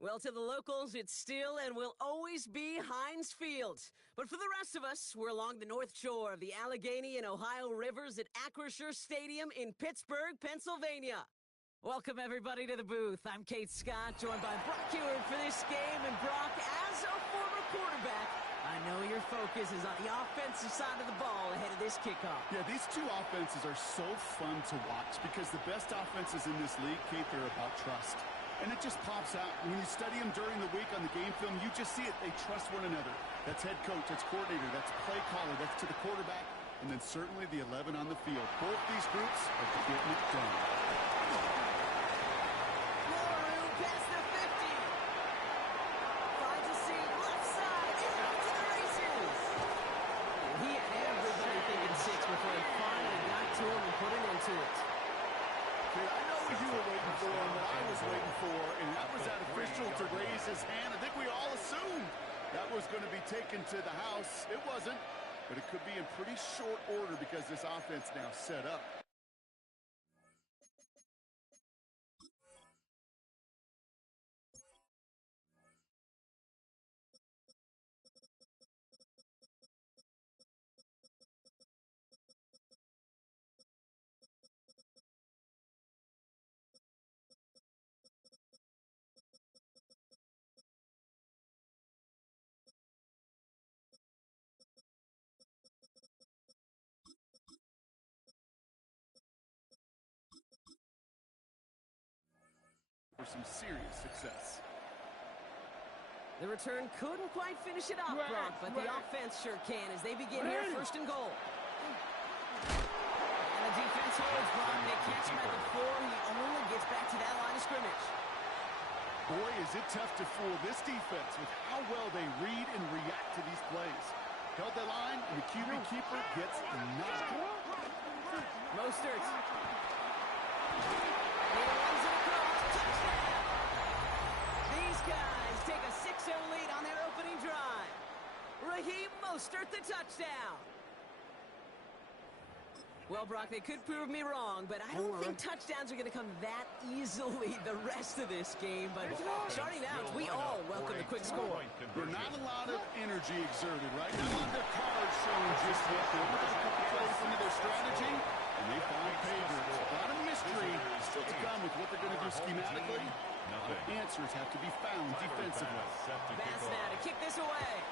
Well, to the locals, it's still and will always be Heinz Field. But for the rest of us, we're along the north shore of the Allegheny and Ohio rivers at Acrisure Stadium in Pittsburgh, Pennsylvania. Welcome, everybody, to the booth. I'm Kate Scott, joined by Brock Ewart for this game. And Brock, as a former quarterback, I know your focus is on the offensive side of the ball ahead of this kickoff. Yeah, these two offenses are so fun to watch because the best offenses in this league, Kate, they're about trust. And it just pops out. When you study them during the week on the game film, you just see it. They trust one another. That's head coach, that's coordinator, that's play caller, that's to the quarterback, and then certainly the 11 on the field. Both these groups are getting it done. Past the 50. Finds a seat, left side, is off to the races. And he had everybody thinking 6 before he finally got to him and put an end to it. I know what you were waiting for and what I was waiting for, and that was that official to raise his hand. I think we all assumed that was going to be taken to the house. It wasn't, but it could be in pretty short order because this offense now set up. For some serious success. The return couldn't quite finish it off, Brock, but the offense sure can as they begin here, first and goal. And the defense holds, Brock. They catch him at the 4. He only gets back to that line of scrimmage. Boy, is it tough to fool this defense with how well they read and react to these plays. Held the line, and the QB keeper gets knocked. Mostert. He runs it across. Touchdown! These guys take a 6-0 lead on their opening drive. Raheem Mostert, the touchdown. Well, Brock, they could prove me wrong, but I don't think touchdowns are going to come that easily the rest of this game. But starting out, we all welcome the quick score. There's not a lot of energy exerted, right? Not a lot of their cards showing just yet. They'll put a couple plays into their strategy, and they find favors. A lot of mystery still to come with what they're going to do schematically. The answers have to be found defensively. Bass now to kick this away.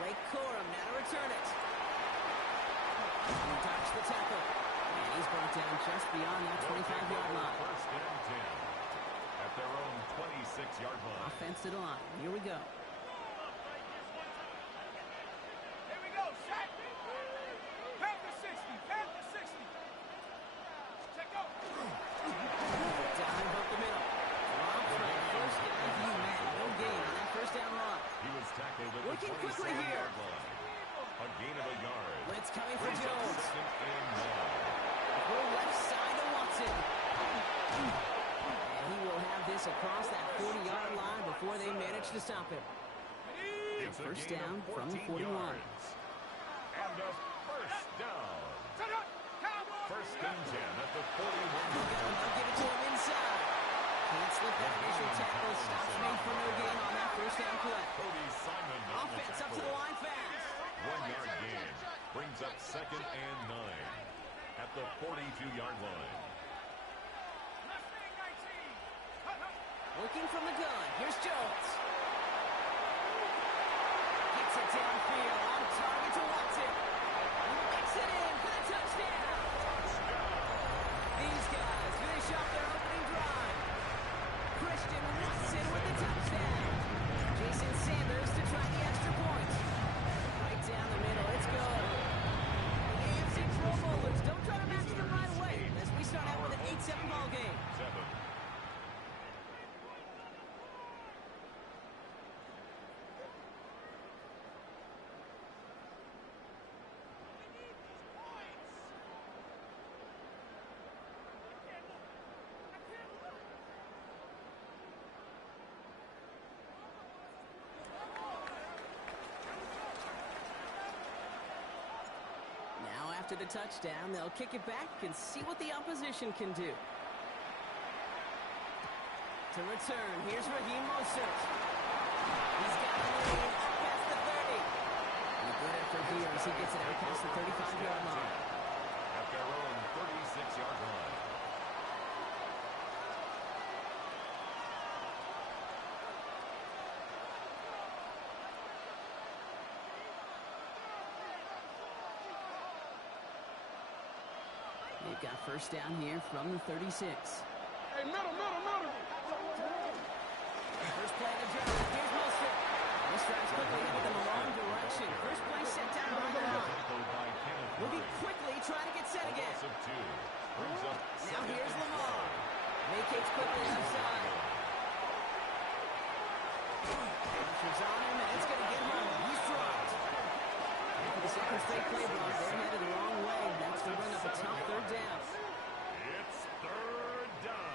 Blake Corum now to return it. He dodged the tackle. And he's brought down just beyond that 25-yard line. First and 10 at their own 26-yard line. Offense to the line. Here we go. Here we go. Shot. Panther 60. Panther 60. Check go. Down about the middle. Rob for a first down. You man, no gain on that first down run. He was tackled at the Looking quickly here. 27-yard line. A gain of a yard. Blitz coming for Jones. Second and 9. Go left side to Watson. And he will have this across that 40-yard line before they manage to stop him. It's a First gain down of from 14 41. yards. And a first down. First and 10 at the 41. They'll get it to him inside. Can't slip that initial tackle. Stops made for no gain on that first down play. Cody Simon on the Offense up to the line fast. 1-yard gain brings up second and 9 at the 42-yard line. Looking from the gun. Here's Jones. Gets it downfield. On target to Watson. He makes it in for the touchdown. These guys finish off their opening drive. Christian Watson with the touchdown. Jason Sanders to try the extra point. Right down the middle. It's good. The AFC Pro Bowlers don't try to match them right away as we start out with an 8-7 ball game. 7. After the touchdown, they'll kick it back and see what the opposition can do. To return, here's Raheem Mostert. He's got the lead up past the 30. And a good effort here as he gets it out past the 35-yard line. At their own 36-yard line. They've got first down here from the 36. Hey, middle. First play of the drive. Here's Mostert. This drive's quickly headed in the wrong direction. First play set down by the line. Moving quickly, trying to get set again. Now here's Lamar. Vacates quickly outside. Pressure's on him, and it's going to get home. He's dropped. For the second straight play block, they're headed the wrong way. That's going to bring up a tough third down. It's third down.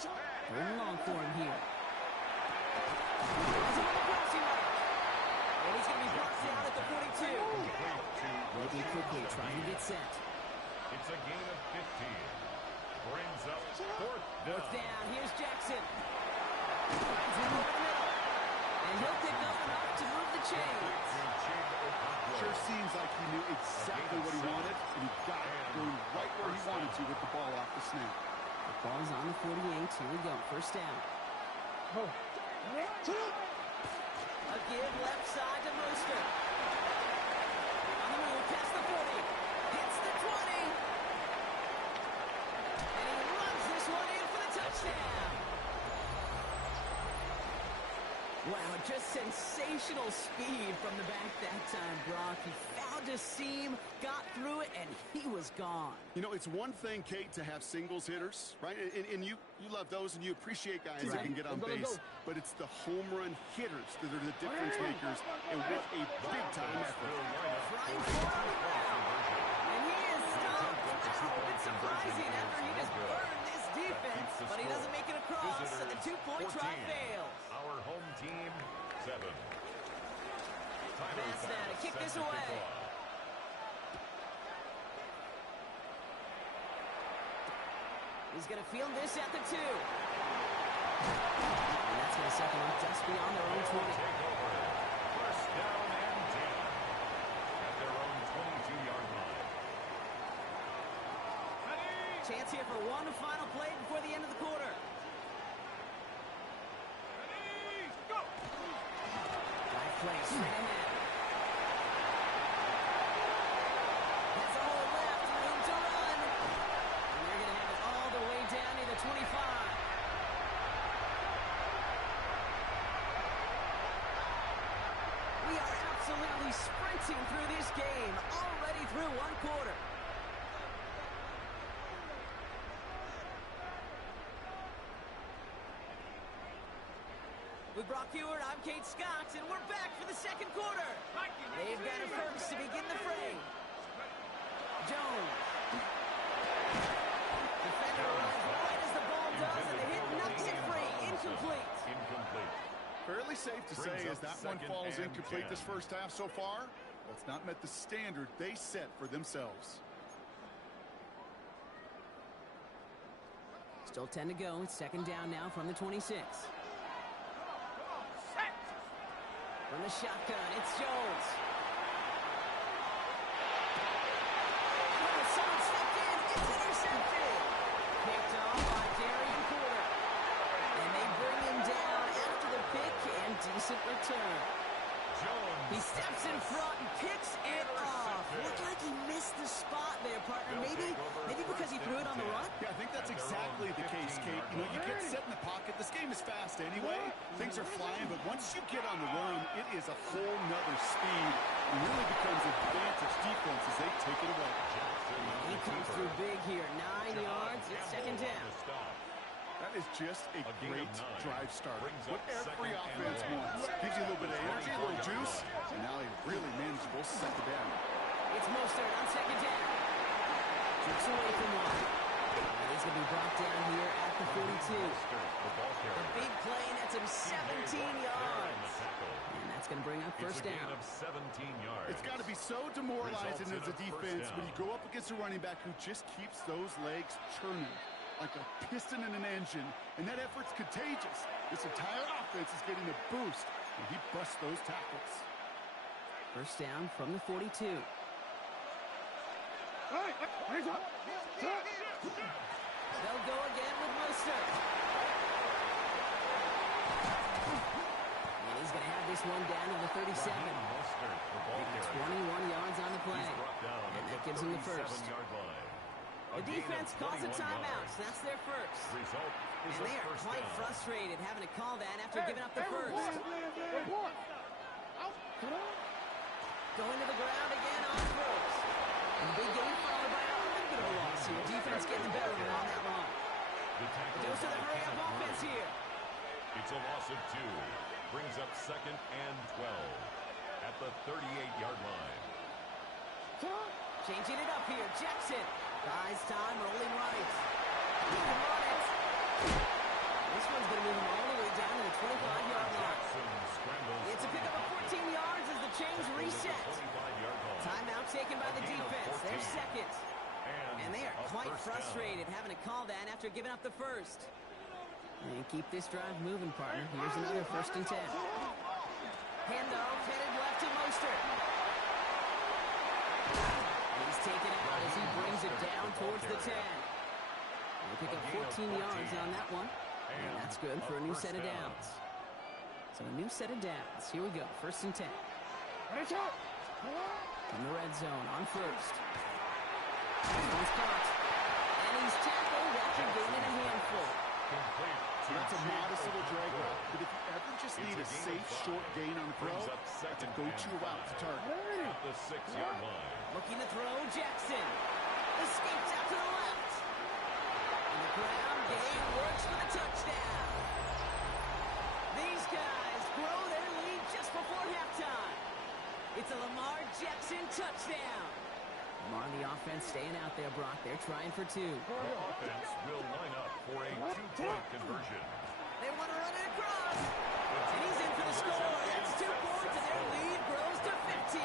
Third and long for him here. Has him on the crossing route. And he's going to be brought down at the 42. Looking quickly, trying to get set. It's a gain of 15. Brings up Fourth down. Here's Jackson. Finds him over the middle. And he'll pick up enough to move the chains. Sure seems like he knew exactly what he wanted, and he got it going right where he wanted to with the ball off the snap. The ball's on the 48. Here we go. First down. A give left side to Mostert. On the move, past the 40. Hits the 20. And he runs this one in for the touchdown. Wow, just sensational speed from the back that time, Brock. He found a seam, got through it, and he was gone. You know, it's one thing, Kate, to have singles hitters, right? And you love those, and you appreciate guys that can get on base. But it's the home run hitters that are the difference makers, and what a big-time effort. Flying forward on the ground. And he is stopped. Wow, it's surprising after he just burned this defense. But he doesn't make it across, and the two-point try fails. Our home team, 7. Pass now to kick this away. He's going to field this at the 2. And that's going to set them up just beyond their own 20. First down and 10 at their own 22-yard line. Chance here for one final play before the end of the quarter. Dive play straight ahead. Has a hole left, room to run. And they're going to have it all the way down to the 25. We are absolutely sprinting through this game, already through one quarter. With Brock Heward, I'm Kate Scott, and we're back for the second quarter. They've got it first to begin the fray. Jones. Defender arrives right as the ball does, and the hit knocks it free. Incomplete. Fairly safe to say as that one falls incomplete this first half so far. That's not met the standard they set for themselves. Still 10 to go. It's second down now from the 26. From the shotgun, it's Jones. Oh, someone stepped in. It's intercepted. Picked off by Darian Porter. And they bring him down after the pick and decent return. He steps in front and picks it off. Looked like he missed the spot there, partner. Maybe because he threw it on the run? Yeah, I think that's exactly the case, Kate. You know, you get set in the pocket. This game is fast anyway. Things are flying, but once you get on the run, it is a whole nother speed. It really becomes advantage defense as they take it away. He comes through big here. 9 yards. It's second down. That is just a great drive start. What every offense wants. Gives you a little bit of energy, a little juice, and now a really manageable second down. It's Mostert on second down. Trips away from one. And he's going to be brought down here at the 42. The big play nets him 17 yards. It's got to be so demoralizing as a defense when you go up against a running back who just keeps those legs churning like a piston in an engine, and that effort's contagious. This entire offense is getting a boost, and he busts those tackles. First down from the 42. They'll go again with Mostert. And he's going to have this one down to the 37. 21 yards on the play. And that gives him the first. The defense calls a timeout. So that's their first. And they are quite frustrated having to call that after giving up the first. Going to the ground again on first. And the big game followed by a little bit of a loss here. Defense getting the better of it on that run. The dose of the hurry-up offense here. It's a loss of 2. Brings up 2nd and 12 at the 38-yard line. Changing it up here. Jackson buys time, rolling right. He can run it. This one's going to move him all the way down to the 25-yard line. It's a pickup of 14 yards as the chains reset. Timeout taken by the defense. They're second. And they are quite frustrated having to call that after giving up the first. And keep this drive moving, partner. Here's another 1st and 10. Handoff headed left to Mostert. He's taken out as he brings it down towards the 10. They pick up 14 yards on that one. And that's good for a new set of downs. So a new set of downs. Here we go. 1st and 10. In the red zone on first. This one's caught. And he's tackled after gaining a handful. So that's a modest little drag route. But if you ever just need a safe, short gain on the throw, that's a go-to route to target. At the 6-yard line. Looking to throw, Jackson. Escapes out to the left. And the ground game works for the touchdown. These guys grow their lead just before halftime. It's a Lamar Jackson touchdown. Lamar and the offense staying out there, Brock. They're trying for 2. The offense will line up for a 2-point conversion. They want to run it across. And he's in for the score. That's 2 points, and their lead grows to 15.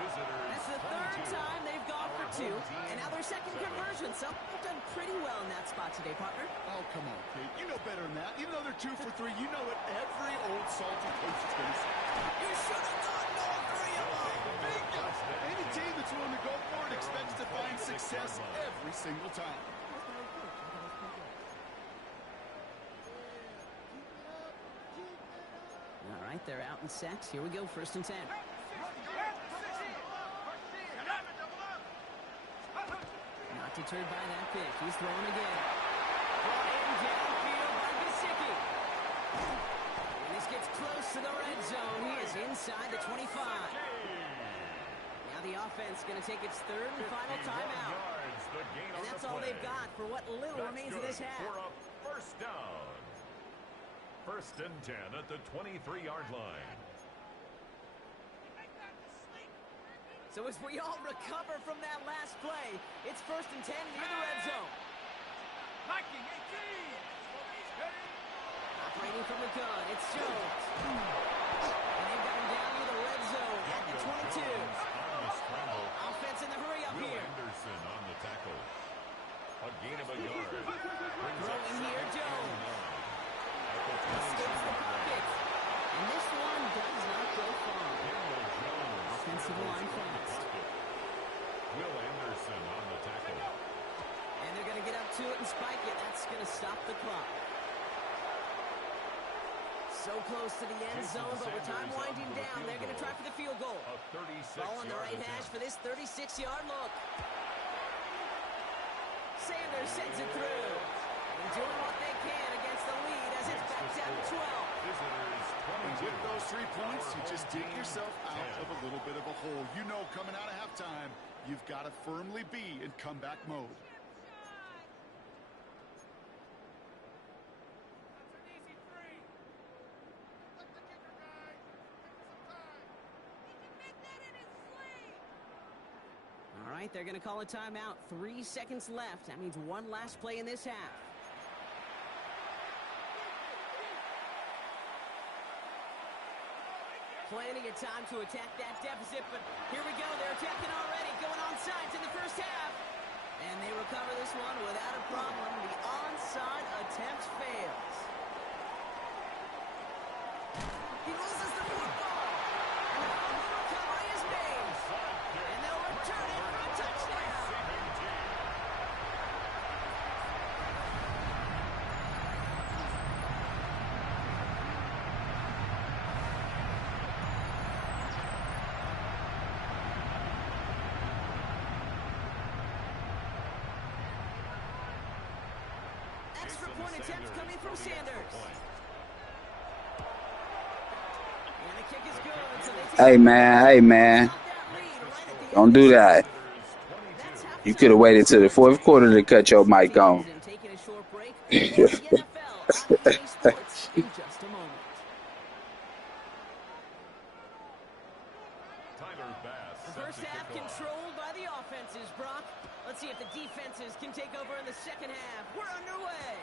That's the 3rd time they've gone for 2. And now their 2nd conversion. So they've done pretty well in that spot today, partner. Oh, come on, Kate. You know better than that. Even though they're 2 for 3, you know what every old salty coach is going to say. You should have gotten all 3 of them. Bingo. Any team that's willing to go for it expects to find success every single time. All right, they're out in sacks. Here we go, 1st and 10. Not deterred by that pick. He's throwing again. Brought in downfield by Gesicki. And this gets close to the red zone. He is inside the 25. Now the offense going to take its 3rd and final timeout. And that's all they've got for what little remains of this half. For a 1st down. 1st and 10 at the 23-yard line. So as we all recover from that last play, it's 1st and 10 near the red zone. Operating from the gun, it's Jones. And they've got him down near the red zone at the 22. Offense in the hurry up Will here. Anderson on the tackle. A gain of a yard. Throwing here, Jones. Escapes the pocket. And this one does not go far. Offensive line fast. Will Anderson on the tackle. And they're going to get up to it and spike it. That's going to stop the clock. So close to the end zone, but with time winding down, they're going to try for the field goal. Ball on the right hash for this 36-yard look. Sanders sends it through. And doing what they can against the lead as it's back down to 12. And with those 3 points, you just dig yourself out of a little bit of a hole. You know coming out of halftime, you've got to firmly be in comeback mode. All right, they're going to call a timeout. 3 seconds left. That means one last play in this half. Plenty of time to attack that deficit, but here we go. They're attacking already, going onside in the first half. And they recover this one without a problem. The onside attempt fails. He loses the football. And the fumble recovery is made. And they'll return it for a touchdown. Extra point attempt coming from Sanders. And the kick is good, so they Hey, man. Don't do that. You could have waited till the fourth quarter to cut your mic on. Taking a short break. The NFL on EA Sports in just a moment. The first half controlled by the offenses, Brock. Let's see if the defenses can take over in the second half. We're underway.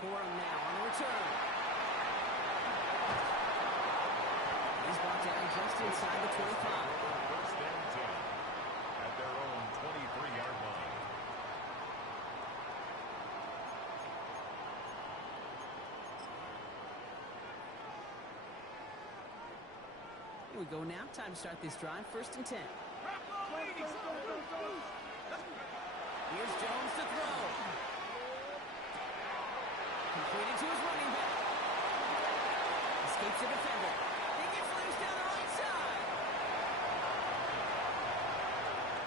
Corum now on the return. He's brought down just inside the 25. First and 10 at their own 23-yard line. Here we go now. Time to start this drive. First and 10. Here's Jones to throw. Completed to his running back. Escapes the defender. He gets loose down the right side.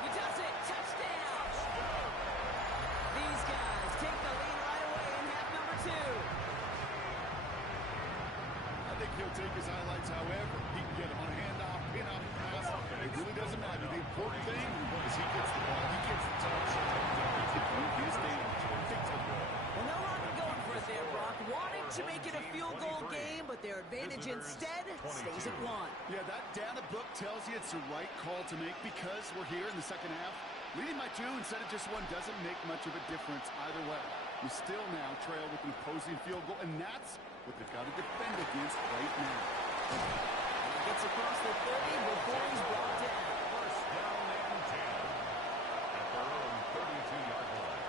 He does it. Touchdown. These guys take the lead right away in half number 2. I think he'll take his highlights however he can get him on a handoff, pin-off, pass. It really doesn't matter. The important thing is he gets the ball. He gets the touch. His damage. Well, no longer going for it there, Brock. Wanting to make it a field goal game, but their advantage instead stays at 1. Yeah, that data book tells you it's the right call to make because we're here in the second half. Leading by 2 instead of just 1 doesn't make much of a difference either way. You still now trail with an opposing field goal, and that's what they've got to defend against right now. He gets across the 30 before he's brought down. First down and 10 at their own 32-yard line.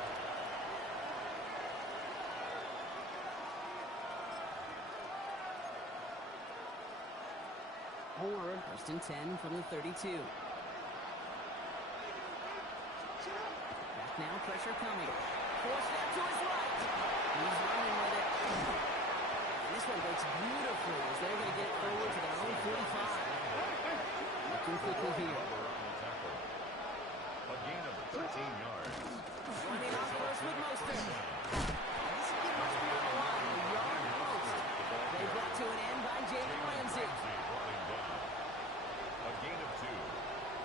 First and 10 from the 32. Back now, pressure coming. Forced out to his right. He's running with it. And this one breaks beautifully as they're going to get it forward to their own 45. Looking quickly here. A gain of 13 yards. Running off first with Mostert. This game must be on the line. A yard post. They brought to an end by Jalen Ramsey. Running down. A gain of 2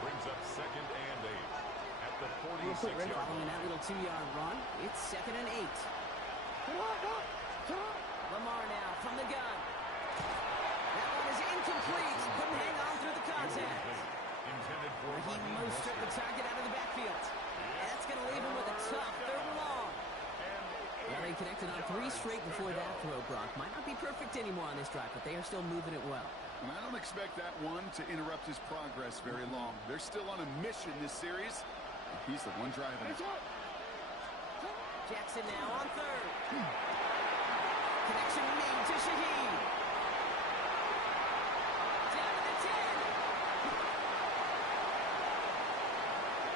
brings up second and 8 at the 46-yard line. Following that little 2-yard run, it's second and 8. Lamar now from the gun. That one is incomplete. Couldn't hang on through the contact. Intended for Raheem Mostert, the target out of the backfield. And that's going to leave him with a tough third and long. Well, they connected on 3 straight before that throw, Brock. Might not be perfect anymore on this drive, but they are still moving it well. And I don't expect that one to interrupt his progress very long. They're still on a mission this series. He's the one driving it. Jackson now on third. Connection made to Shaheed. Down to the 10.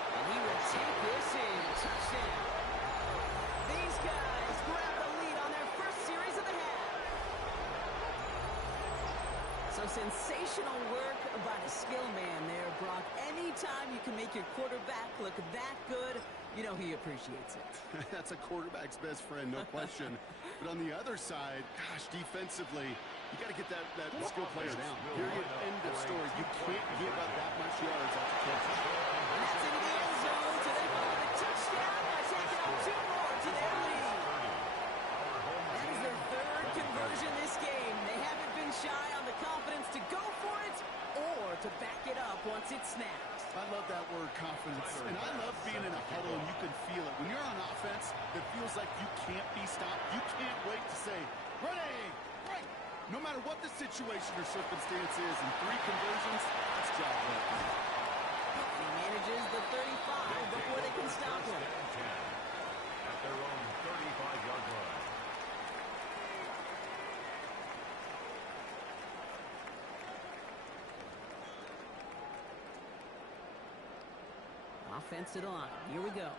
And he will take this in. Touchdown. These guys grab the lead on their first series of the half. So sensational work by the skill man there, Brock. Anytime you can make your quarterback look that good, you know he appreciates it. That's a quarterback's best friend, no question. But on the other side, gosh, defensively, you got to get that skill player down. Period. End of story. You can't give up that much yards after catch. That's into the end zone to the touchdown by taking up 2 more to their lead. That is their 3rd conversion this game. They haven't been shy on the confidence to go for it or to back it up once it's snapped. I love that word, confidence. And I love being in a huddle and you can feel it. When you're on offense, it feels like you can't be stopped. You can't wait to say, ready, break. No matter what the situation or circumstance is, in 3 conversions, that's job well done. He manages the 35 before they can stop him. At their own 35-yard line. Offense to the line. Here we go.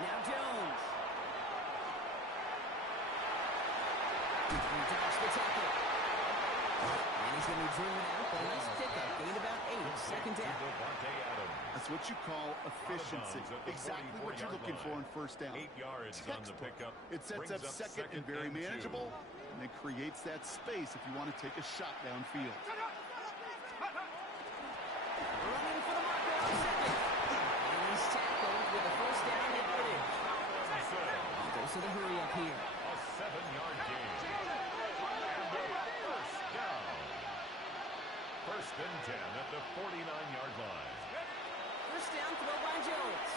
Now Jones. He dodged the tackle. And he's going to be driven out, but a nice pickup. Gained about 8. Second down. That's what you call efficiency. Exactly what you're looking for in first down. 8 yards on the pickup. It sets up second and very manageable, and it creates that space if you want to take a shot downfield. Running for the marker on second. And he's tackled with a first down yardage. Goes to the hurry up here. A 7-yard gain. And a first down. First and 10 at the 49-yard line. First down throw by Jones.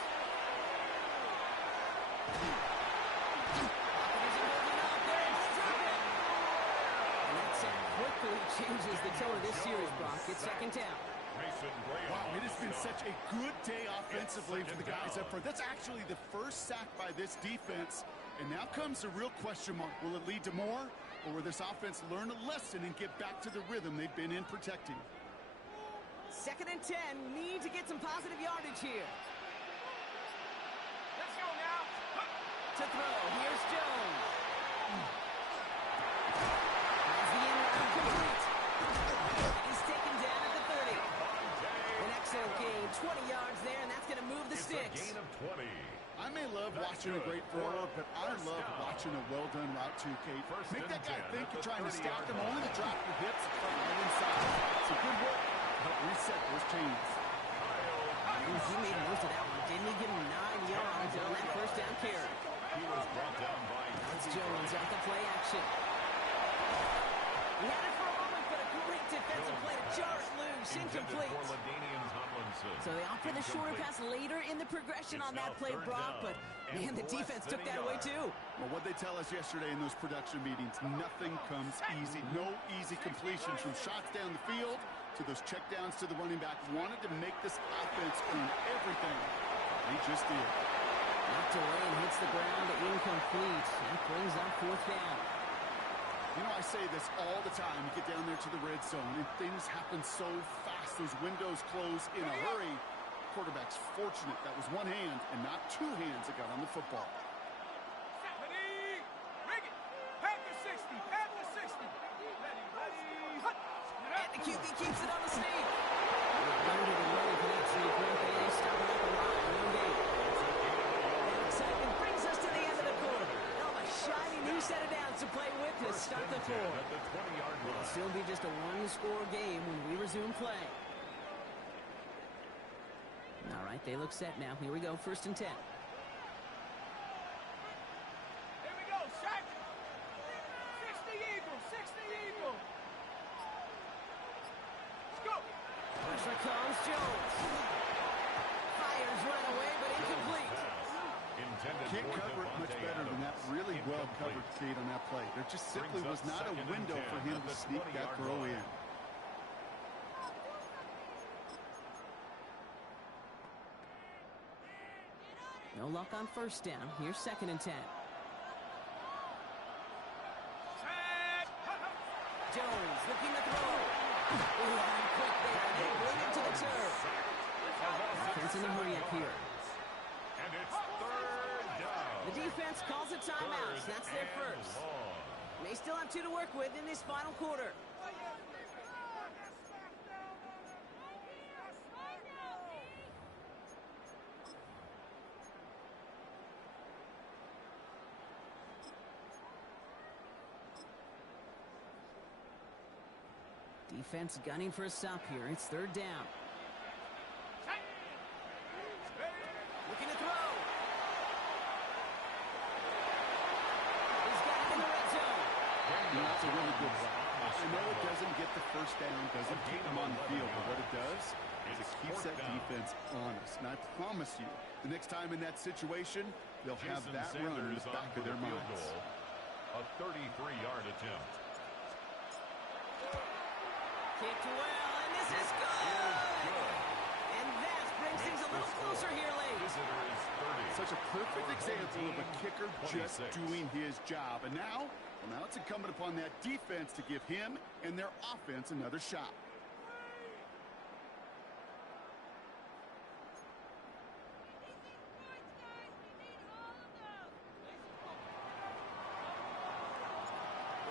And that sack quickly changes the tone of this series, Brock. It's second down. Wow, it has been such a good day offensively for the guys up front. That's actually the first sack by this defense. And now comes the real question mark. Will it lead to more? Or will this offense learn a lesson and get back to the rhythm they've been in protecting? Second and 10. Need to get some positive yardage here. Let's go now. To throw. Here's Jones. Has the end round complete. He's taken down at the 30. An excellent gain. 20 yards there, and that's going to move the sticks. It's a gain of 20. I may love watching a great throw, but I love watching a well-done route too, Kate. Make that guy think you're trying to stack him, only to drop your hips and come right inside. So good work. Help reset those chains. He made most of that one. Didn't he give him 9 yards on that first down carry? He was brought down by It's Jones out the play action. He had it for a moment, but a great defensive play to jar it loose. Incomplete. So they opt for the shorter pass later in the progression on that play, Brock, but man, the defense took that away too. Well, what they tell us yesterday in those production meetings, nothing comes easy. No easy completions from shots down the field to those checkdowns to the running back. Wanted to make this offense earn everything. They just did. Knocked away and hits the ground, incomplete. That brings up fourth down. You know, I say this all the time. You get down there to the red zone, and things happen so fast. Those windows close in a hurry. Quarterback's fortunate that was one hand and not 2 hands that got on the football. Ready? Rig it. Pack the 60. Pack the 60. Ready. And the QB keeps it on the sneak. Loaded and ready for that sneak. They stop it up and line. No gain. That excitement brings us to the end of the quarter. Now a shiny new set of downs to play with to start the fourth. It'll still be just a 1-score game when we resume play. All right, they look set now. Here we go, first and 10. Here we go, Shaq. 60 Eagle. 60 Eagle. Let's go. Pressure comes Jones. Fires right away, but incomplete. Can't cover it much better than that. Really well covered, Kate, on that play. There just simply was not a window for him to sneak that throw in. No luck on first down. Here's second and 10. Jones looking to throw. Quick there. They bring it to the turf. Offense in the hurry up here. And it's third down. The defense calls a timeout. That's their first. They still have 2 to work with in this final quarter. Defense gunning for a stop here. It's third down. Looking to throw. He's got it in the red zone. That's a really good block. And know it doesn't get the first down, doesn't keep them on the field, but what it does is it keeps that defense honest. And I promise you, the next time in that situation, they'll have that run in the back of their minds. A 33-yard attempt. Kicked well, and this is good. And that brings things a little closer here late. Such a perfect example of a kicker just doing his job. And now it's incumbent upon that defense to give him and their offense another shot.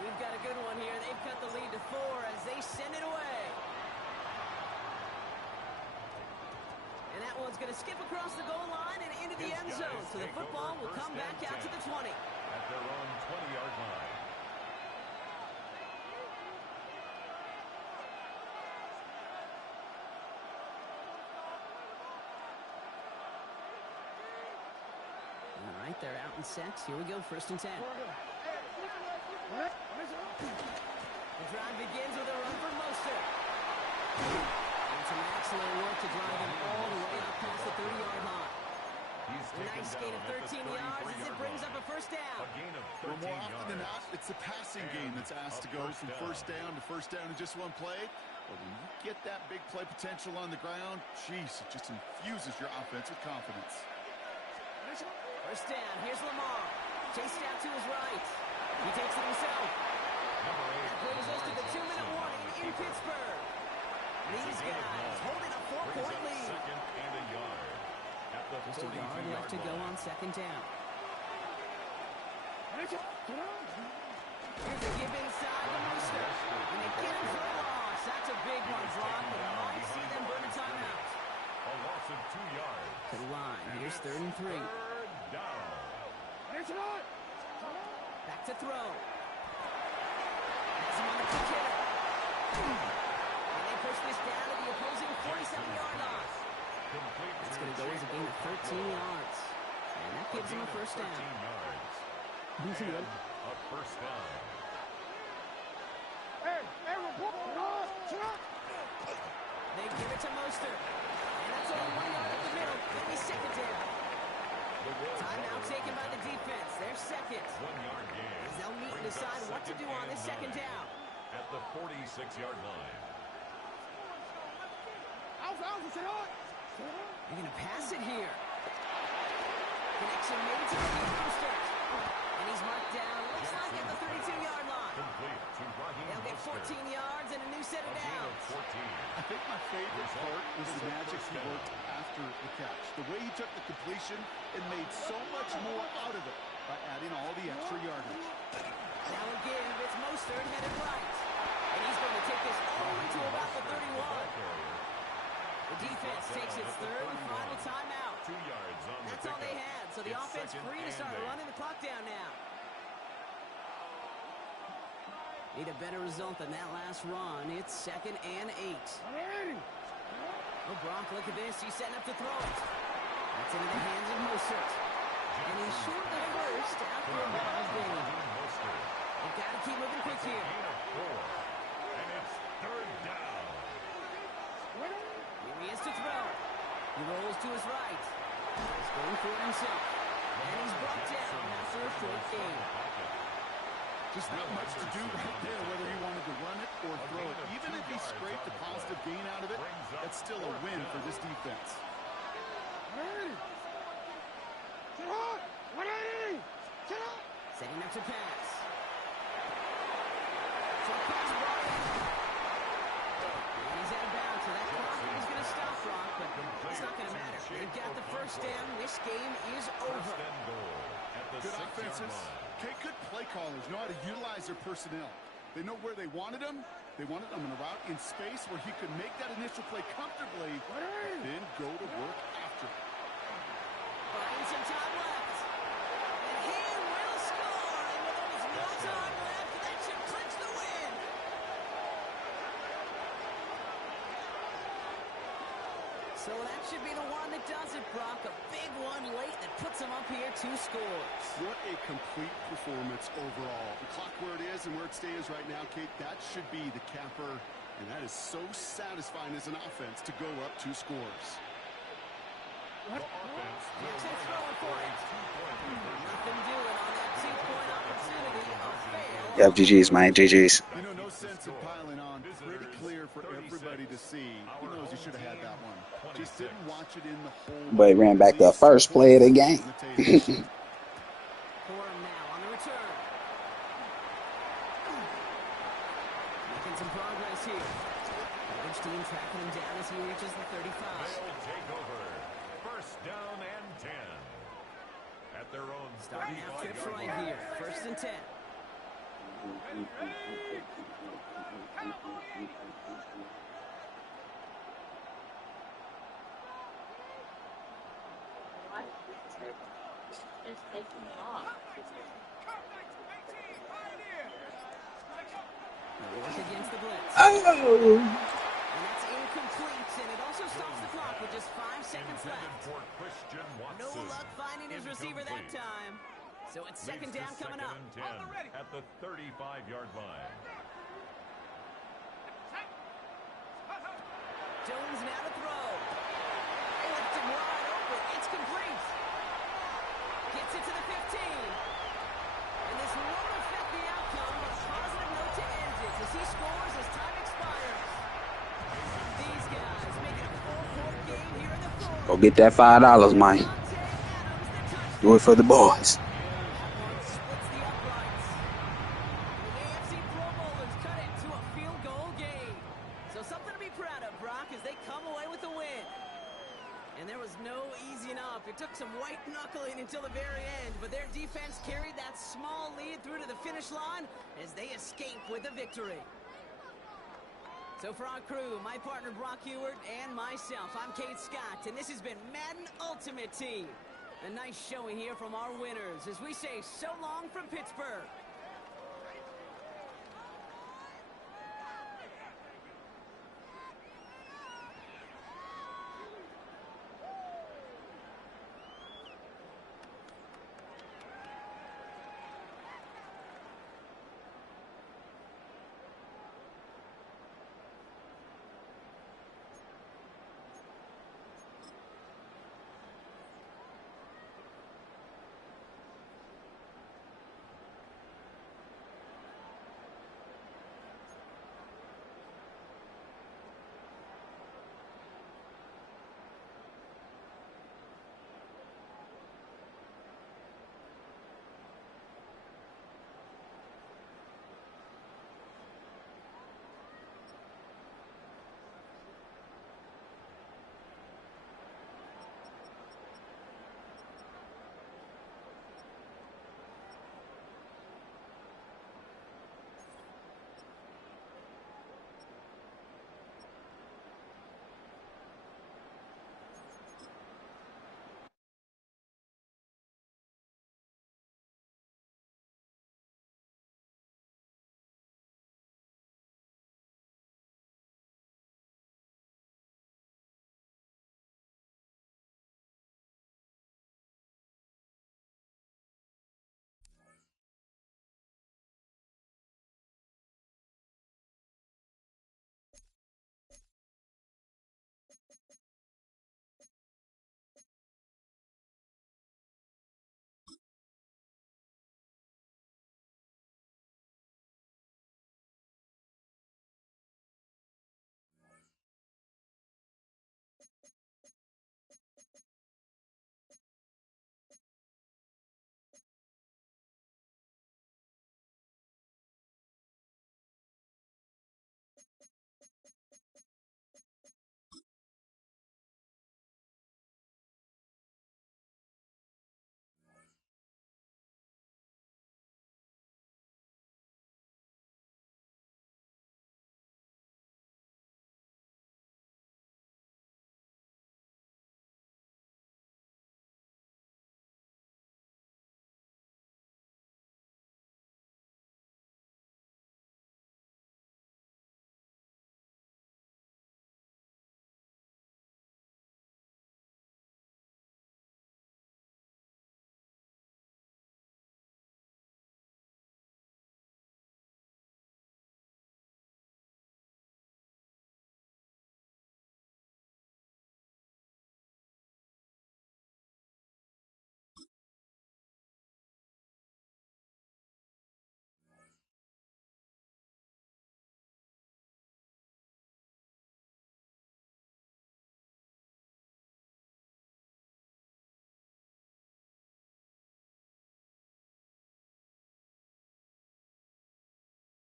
We've got a good one here. They've cut the lead to 4 as they send it away. And that one's going to skip across the goal line and into the end zone. So the football will come back out to the 20. At their own 20-yard line. All right, they're out in sets. Here we go, 1st and 10. The drive begins with a run for Mostert. And some excellent work to drive him all the way up past the 30-yard line. Nice gain of 13 yards as it brings up a 1st down. A gain of 13 well, more often yards. than not, it's the passing game that's asked to go from first down to first down in just one play. But when you get that big play potential on the ground, geez, it just infuses your offense with confidence. 1st down. Here's Lamar. Chased out to his right. He takes it himself. That brings us to the 2-minute warning in Pittsburgh. These guys holding a 4-point lead. Second and a yard. At the Just a yard left to go on 2nd down. Here's a give inside to Mostert. And they get him for a loss. That's a big one, Brock, but might see them burn a timeout. A loss of 2 yards. To the line. Here's 3rd and 3. Third down. Back to throw. Has him on the kick hitter. And they push this down to the opposing 47-yard line. It's going to go as a gain of 13 yards. And that gives him a 1st down. 13 yards. And a 1st down. They give it to Mostert. And that's only 1 yard up the middle. Then he's 2nd down. Timeout taken by the defense. They're 2nd. 1-yard gain. As they'll meet and decide what to do on this 2nd down. At the 46-yard line. They're going to pass it here. Connection made to Mostert. And he's marked down. Looks like at the 32-yard line. Complete to Raheem They'll get 14 yards and a new set of downs. 14. I think my favorite part was the magic he worked after the catch. The way he took the completion and made so much more out of it by adding all the extra yardage. Now again, it's Mostert headed right. And he's going to take this all the way to about the 31. The defense takes its 3rd and final timeout. 2 yards on That's all they had, so the offense free to start running the clock down now. Need a better result than that last run. It's 2nd and 8. Oh, Brock, look at this. He's setting up to throw it. That's into the hands of Mostert. And he's short the 1st after a ball gain. They've got to keep moving quick here. And it's 3rd down. Here he is to throw. He rolls to his right. He's going for it himself. And he's brought down after a short gain. Just not much to do right there, whether he wanted to run it or throw it. Even if he scraped a positive gain out of it, that's still a win for this defense. Setting up to pass. So pass ball. And he's out of bounds, so that clock is going to stop Brock, but it's not going to matter. They've got the 1st down. This game is over. Good offenses. Okay, good play callers know how to utilize their personnel. They know where they wanted them. They wanted them in a route in space where he could make that initial play comfortably, then go to work after it. Buying some time left. And he will score. And with almost no time left, that should clinch the win. So that should be the one that does it, Brock. A big one late that puts them up here 2 scores. What a complete performance overall. The clock where it is and where it stands right now, Kate, that should be the capper. And that is so satisfying as an offense to go up 2 scores. The offense will Jackson's line up throwing for for a it. 2-point conversion. Nothing doing on that 2-point opportunity. A fail. Yep, GG's, man. GG's. You know, no sense in piling on. Pretty clear for everybody to see. He knows he should have had that one. Just didn't watch it in the whole. But he ran back the first play of the game. For him now on the return. Making some progress here. Each team tracking him down as he reaches the 35. They'll take over. First down and 10. At their own Starting half trips right here. First and 10. Ready, ready. Cowboys. It's taking me off. Work against the blitz. Oh! And that's incomplete, and it also stops the clock with just 5 seconds intended left. for Christian No Watson. luck finding his receiver that time. So it's second Leads down to coming up. second and 10 at the 35-yard line. Jones now to throw. Left him wide open. It's complete. Gets it to the 15. And this won't affect the outcome, but a positive note to end it as he scores as time expires. These guys making a full-court game here in the fourth. Go get that $5, man. Do it for the boys. Splits the uprights. The AFC Pro Bowlers cut it to a field goal game. So something to be proud of, Brock, as they come away with the win. And there was no easing up. It took some white knuckling until the very end, but their defense carried that small lead through to the finish line as they escape with a victory. So for our crew, my partner Brock Ewert and myself, I'm Kate Scott, and this has been Madden Ultimate Team. A nice showing here from our winners as we say so long from Pittsburgh.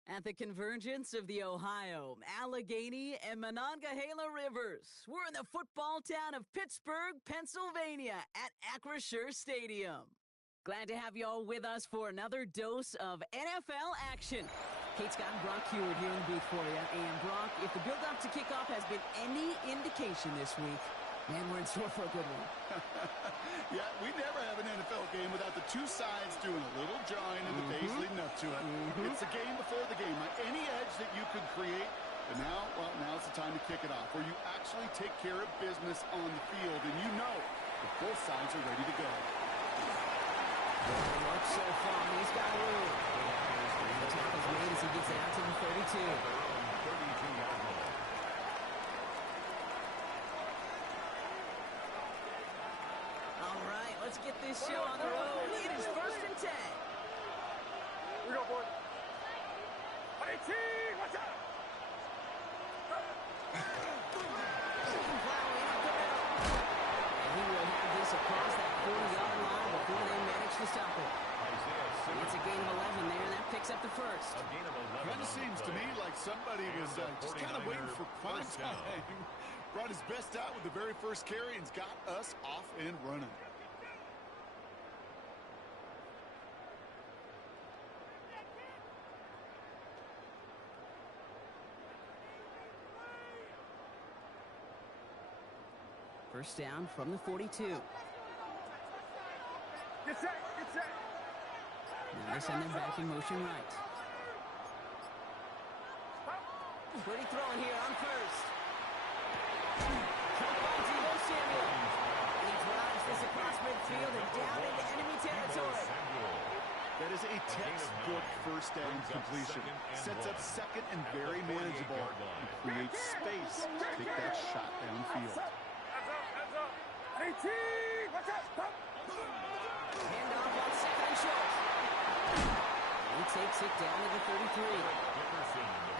At the convergence of the Ohio, Allegheny, and Monongahela Rivers, we're in the football town of Pittsburgh, Pennsylvania at Acrisure Stadium. Glad to have you all with us for another dose of NFL action. Kate Scott and Brock Heward here in the booth for you. And Brock, if the build-up to kickoff has been any indication this week, man, we're in store for a good one. Yeah, we never have an NFL game without the two sides doing a little jawing in the face leading up to it. It's the game before the game. Like any edge that you could create, but now, well, now's the time to kick it off, where you actually take care of business on the field, and you know that both sides are ready to go. Looks so far, he's got room. The tackle's made as he gets it out to the 32. Let's get this show on the road. It is 1st and 10. Here we go, boy. 18, watch out! Plowing up the middle. And he will have this across that 40-yard line before they manage to stop it. It's a gain of 11 there, and that picks up the first. Kind of seems to me like somebody was just kind of waiting for prime time. Brought his best out with the very first carry and's got us off and running. First down from the 42. Get set, get set. Now they send them back in motion right. Pretty throwing here on first. Caught by Deebo Samuel. And he drives this across midfield and down into enemy territory. That is a textbook first down completion. Sets up second and very manageable. And creates space to take that shot downfield. Hands up. 18, watch out, stop. Handoff on second and short. He takes it down to the 33.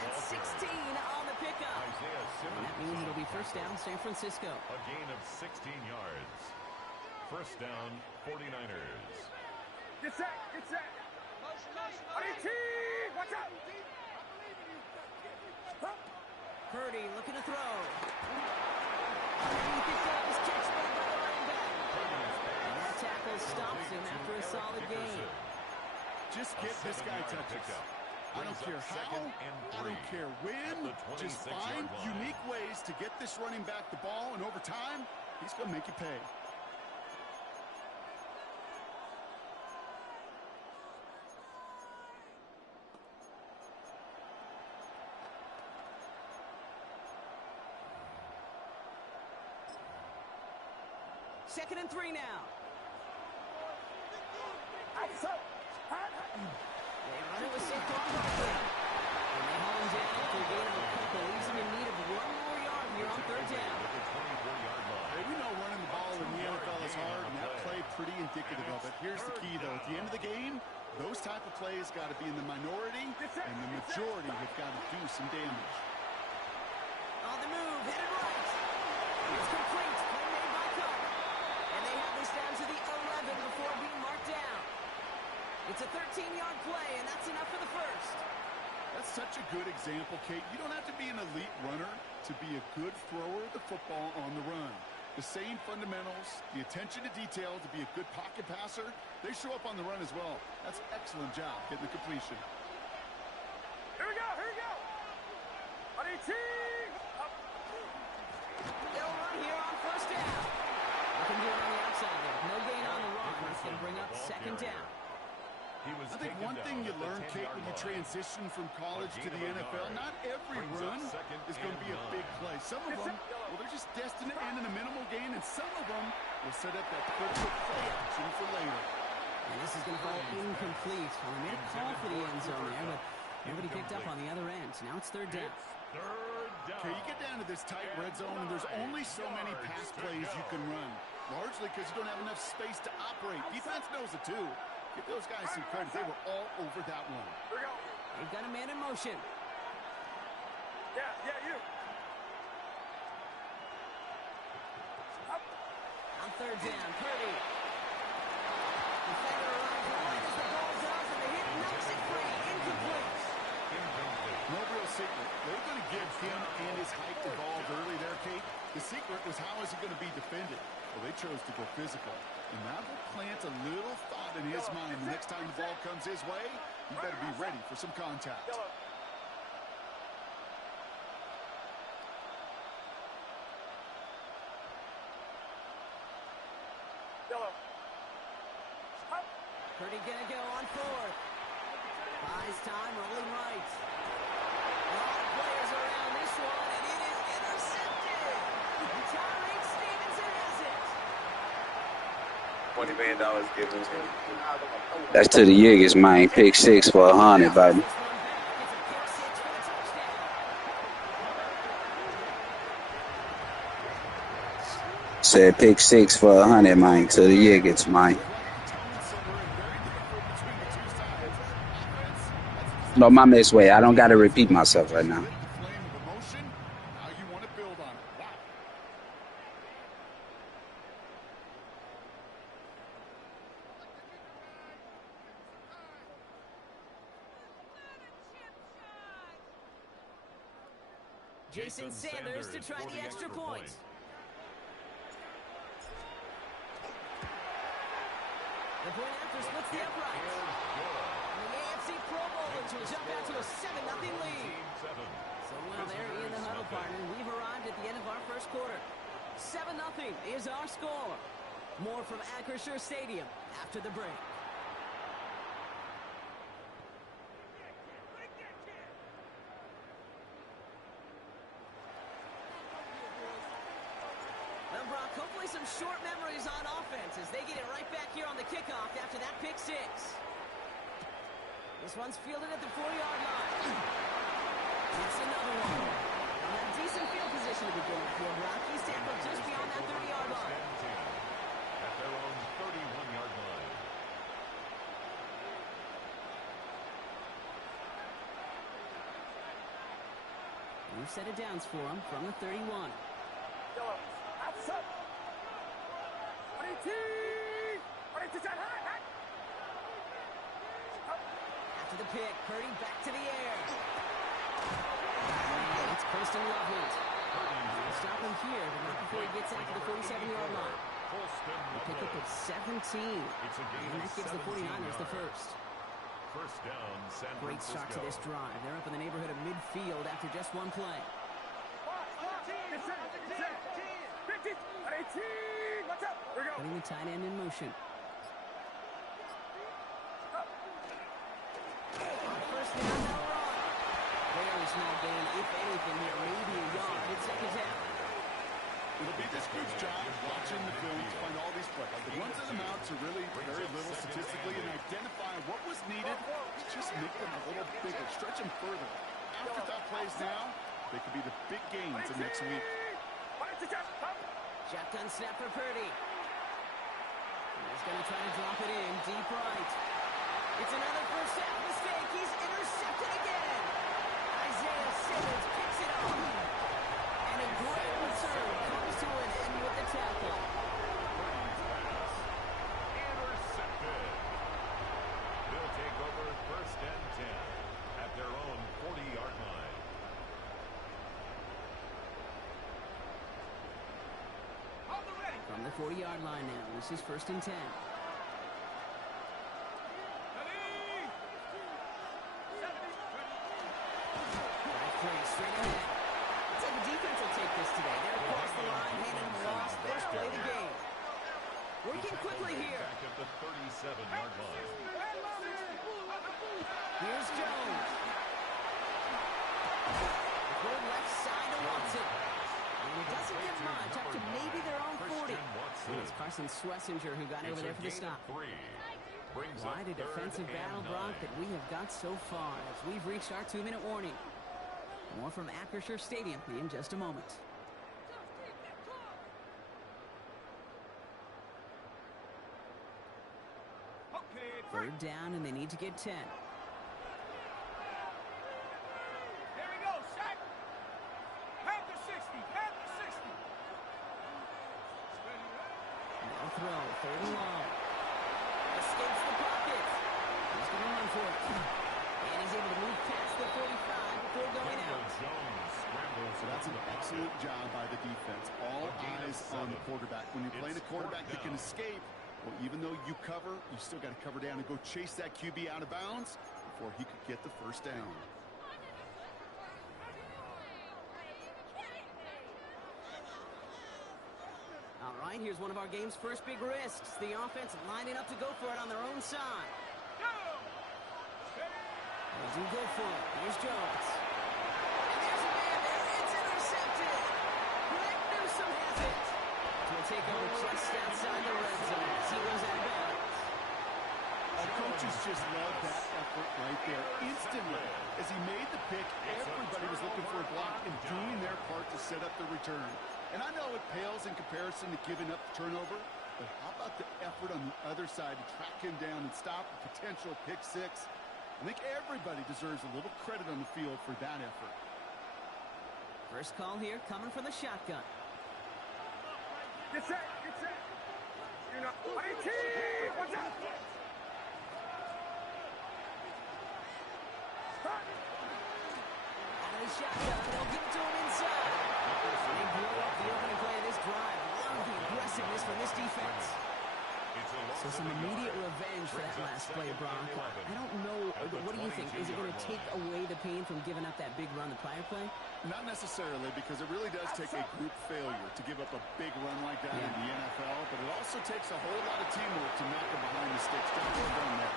That's 16 on the pickup. And that means it'll be first down San Francisco. A gain of 16 yards. First down, 49ers. Get set, get set. 18, watch out. Purdy looking to throw. Underneath it goes, catch by the running back. And that tackle stops him after a solid gain. Just get this guy touches. I don't care how, I don't care when. Just find unique ways to get this running back the ball, and over time, he's going to make you pay. Second and 3 now. They run it with Saquon Barkley. And they haul him down after a gain of a couple. Leaves him in need of one more yard here on third down. Hey, we know running the ball in the NFL is hard, and that play pretty indicative of it. Here's the key, though. At the end of the game, those type of plays got to be in the minority, and the majority have got to do some damage. On the move, headed right. It's complete. Play made by Cook. And they have this down to the 11 before being marked down. It's a 13-yard play, and that's enough for the first. That's such a good example, Kate. You don't have to be an elite runner to be a good thrower of the football on the run. The same fundamentals, the attention to detail to be a good pocket passer, they show up on the run as well. That's an excellent job getting the completion. Here we go. 18. They'll run here on first down. They can do it on the outside there. No gain on the run. It's going to bring up second down. I think one thing you learn, Kate, when you transition from college to the NFL, not every run is going to be a big play. Some of them, well, they're just destined to end in a minimal gain, and some of them will set up that critical play action for later. And this is going to fall incomplete. Well, they made a call for the end zone there, but nobody picked up on the other end. So now it's third down. Okay, you get down to this tight red zone, and there's only so many pass plays you can run, largely because you don't have enough space to operate. Defense knows it, too. Give those guys some credit. They were all over that one. Here we go. They've got a man in motion. Yeah, you. On third down, Purdy. Defender arrives right as the ball does, and the hit knocks it free. Incomplete. was how is he going to be defended? Well, they chose to go physical. And that will plant a little thought in his mind. The next time the ball comes his way, he better be ready for some contact. Purdy gonna go on fourth. Buys time, rolling right. A lot of players around this one, and it is intercepted. Tyreek Stevenson has it. $20 million given to him. That's to the Yiggins, man. Pick 6 for 100, baby. This one back. It's a pick six for the touchdown. Said pick 6 for 100, man. To the Yiggins, man. No, my way. I don't got to repeat myself right now. Jason Sanders to try the extra point. The point after splits the upright. And the AFC Pro Bowlers will jump out to a 7-0 lead. So well there in the huddle, partner. We've arrived at the end of our first quarter. 7-0 is our score. More from Acrisure Stadium after the break. Well, Brock, hopefully some short memories on offense as they get it right back here on the kickoff after that pick six. This one's fielded at the 40-yard line. It's another one. And a decent field position to be going for. Brock, he's tackled just beyond that 30-yard line. At their own 31-yard line. We've set it downs for him from the 31. After the pick, Purdy back to the air. And it's Kirsten Loveland. We'll stop him here, but not before he gets out to the 47-yard line. The pickup of 17. And that gives the 49ers the first. First down, San Francisco. Great start to this drive. They're up in the neighborhood of midfield after just one play. Putting the tight end in motion. First down, no run. Very small gain, if anything here. Maybe a yard. It's second down. It'll be this group's job watching the film to find all these plays. The ones that amount to really very little statistically and identify what was needed to just make them a little bigger, stretch them further. Afterthought plays now, they could be the big gains in next week. Shotgun snap for Purdy. He's going to try to drop it in deep right. It's another first down mistake. He's intercepted again. Isaiah Simmons picks it up. And a great return comes to an end with the tackle. Intercepted. They'll take over first and 10 at their own 40-yard line. From the 40-yard line now, this is first and 10. Right play, straight ahead. Looks like the defense will take this today. They're across the line, handing the loss, first play of the game. Working quickly here. Back at the 37-yard line. Here's Jones. Third left side to Watson. And it doesn't get much, up to maybe their own 40. It's Carson Swessinger who got over there for the stop. Quite a defensive battle, Brock, that we have got so far as we've reached our 2-minute warning. More from Acrisure Stadium in just a moment. Third down, and they need to get 10. Here we go, Shaq. Panther 60, Panther 60. Now throw, third and long. Escapes the pocket. He's going to run for it. And he's able to move past the 45 before going out. So that's an excellent job by the defense. All eyes when you're playing a quarterback that can escape, well, even though you cover, you still got to cover down and go chase that QB out of bounds before he could get the first down. All right, here's one of our game's first big risks. The offense lining up to go for it on their own side. They do go for it. Here's Jones. And there's a man there. It's intercepted. Greg Newsome has it. We'll take over just outside the red zone. He goes out of bounds. Coaches just love that effort right there. Instantly, as he made the pick, everybody was looking for a block and doing their part to set up the return. And I know it pales in comparison to giving up the turnover, but how about the effort on the other side to track him down and stop a potential pick six? I think everybody deserves a little credit on the field for that effort. First call here coming from the shotgun. Get set, get set. You're not waiting. What's up? Out of the shotgun, they'll give it to him inside. They blow up the opening play of this drive. Love the aggressiveness from this defense. So some immediate revenge for that last play, Brock. I don't know, what do you think? Is it going to take away the pain from giving up that big run the prior play? Not necessarily, because it really does take a group failure to give up a big run like that in the NFL, but it also takes a whole lot of teamwork to knock him behind the sticks. Well done there.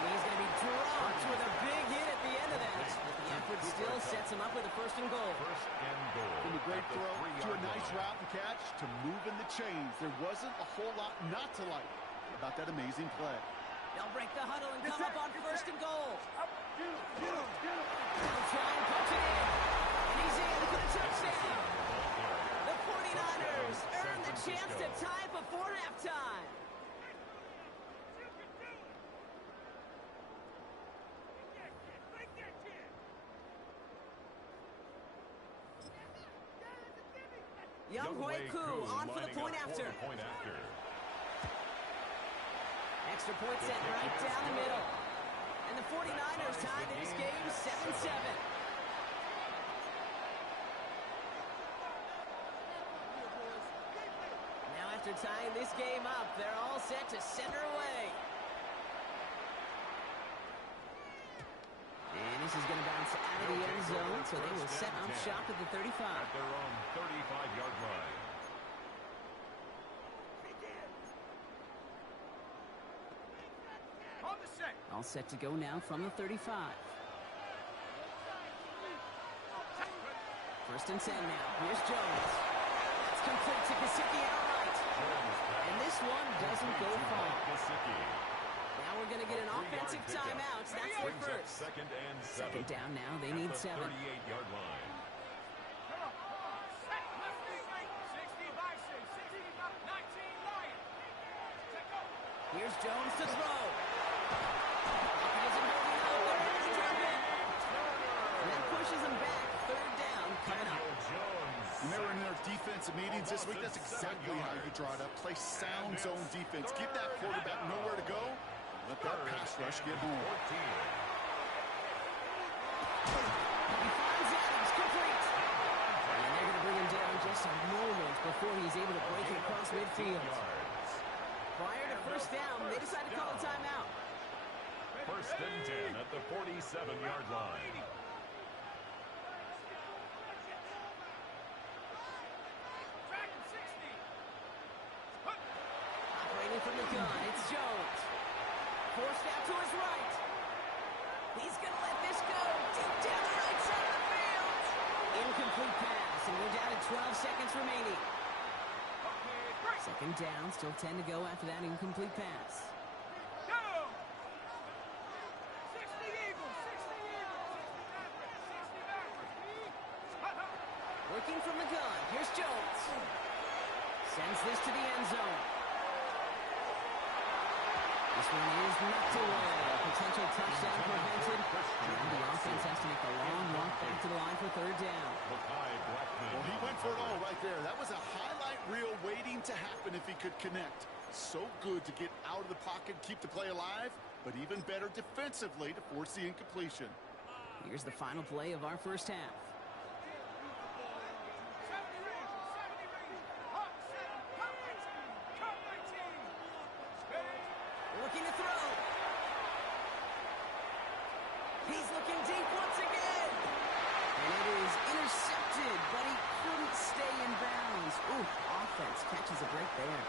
And he's going to be dropped with a big hit at the end of that. But the effort still sets him up with a first and goal. From a great throw to a nice route and catch to moving the chains. There wasn't a whole lot not to like about that amazing play. They'll break the huddle and come up on first and goal. Get him. They'll try and punch it in. And he's in for the touchdown. The 49ers earn the chance to tie before halftime. Younghoe Koo on for the point after. Extra point set right down the middle. And the 49ers tie this game 7-7. Now after tying this game up, they're all set to send her away. And this is going to bounce out of the end zone, so they will set up shop at the 35. At their own 35-yard line. On the set. All set to go now from the 35. First and 10 now. Here's Jones. That's complete to Gesicki outright. And this one doesn't go far. Now we're going to get an offensive timeout. That's their first. Second and 7. Second down now. They need 7. 38-yard line. Here's Jones to throw. Isn't holding out there. He's dropping. And that pushes him back. Third down coming up. Remember in their defensive meetings this week, that's exactly how you draw it up. Play sound zone defense. Keep that quarterback nowhere to go. Let that pass rush get home. He finds Adams, complete. And they're going to bring him down just a moment before he's able to break it across midfield. Prior to first down, they decide to call a timeout. First and 10 at the 47-yard line. Operating from the gun, it's Jones. Forced out to his right. He's going to let this go deep down the right side of the field. Incomplete pass, and we're down to 12 seconds remaining. Second down, still 10 to go after that incomplete pass. Working from the gun, here's Jones. Sends this to the end zone. This one is knocked away. Potential touchdown prevented. And the offense has to make a long walk back to the line for third down. Well, he went for it all right there. That was a highlight reel waiting to happen if he could connect. So good to get out of the pocket, keep the play alive, but even better defensively to force the incompletion. Here's the final play of our first half. Looking to throw. He's looking deep once again. And it is intercepted, but he couldn't stay in bounds. Ooh, offense catches a break there.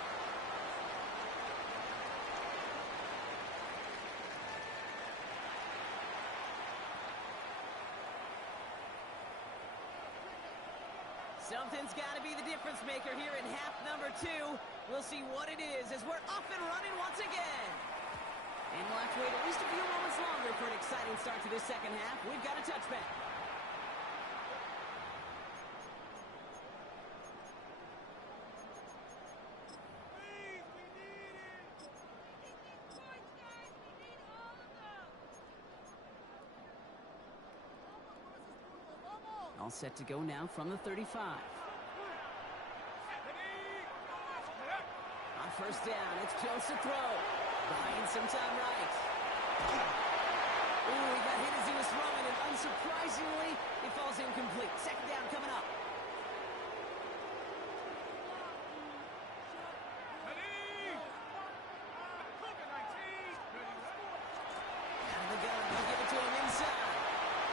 Something's got to be the difference maker here in half number 2. We'll see what it is as we're off and running once again. And we'll have to wait at least a few moments longer for an exciting start to this second half. We've got a touchback. All set to go now from the 35. On first down, it's Jones to throw. Buying some time right. Ooh, he got hit as he was throwing, and unsurprisingly, it falls incomplete. Second down coming up. Out of the gun, they'll give it to him inside.